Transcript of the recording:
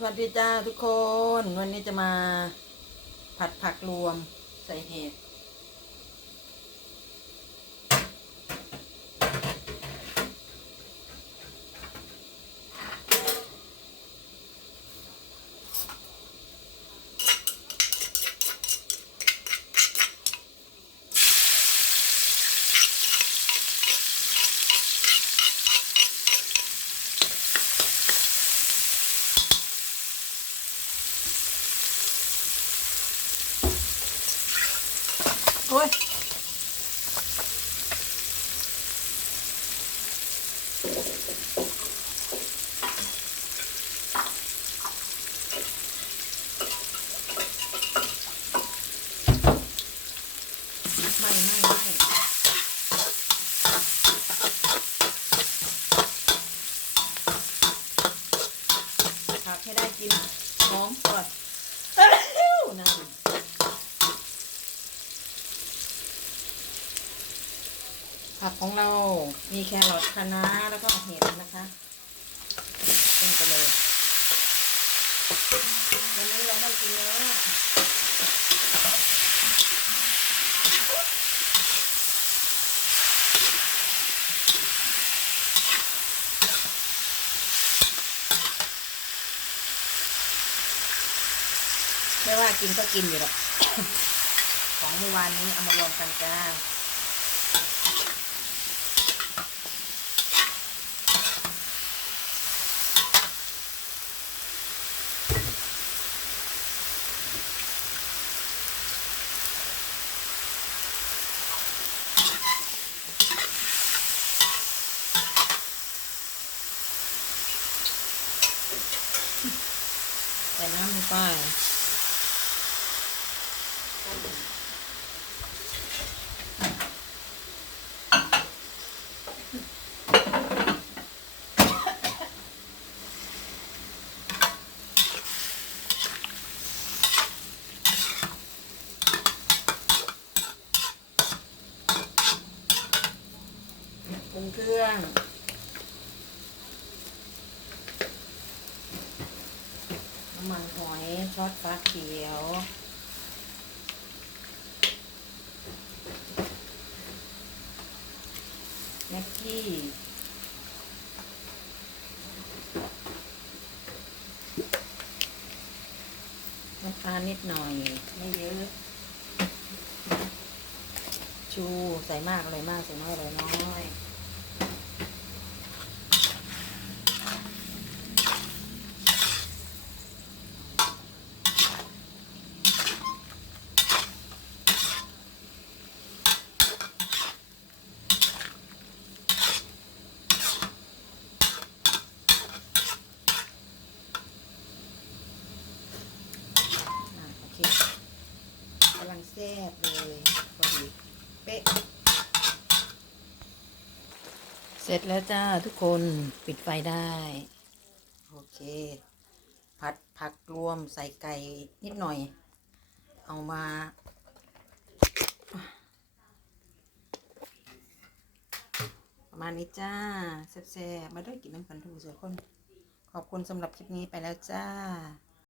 สวัสดีจ้าทุกคน วันนี้จะมาผัดผักรวมใส่เห็ด โอ้ยไม่ไม่ไม่ผัดให้ได้กินหอมก่อนเร็วๆนั่น ผักของเรา มีแครอทคะน้าแล้วก็เห็ดนะคะเต้นไปเลยวันนี้เราไม่กินเนื้อไม่ว่ากินก็กินอยู่หรอกของเมื่อวานนี้เอามารวมกันจ้า ใส่น้ำลงไปงเครื่อง น้ำ มันหอยซอสฟ้าเขียว แม็กกี้น้ำตานิดหน่อย ไม่เยอะ ชูใส่มากอะไรมาก ใส่น้อยอะไรน้อย อะโอเคกำลังแซ่บเลยพอดีเป๊ะ เสร็จแล้วจ้าทุกคนปิดไฟได้ โอเค ผัดผักรวมใส่ไก่นิดหน่อย เอามาประมาณนี้จ้าแซ่บๆมาด้วยกินน้ำกันทุกส่วนคน ขอบคุณสำหรับคลิปนี้ไปแล้วจ้า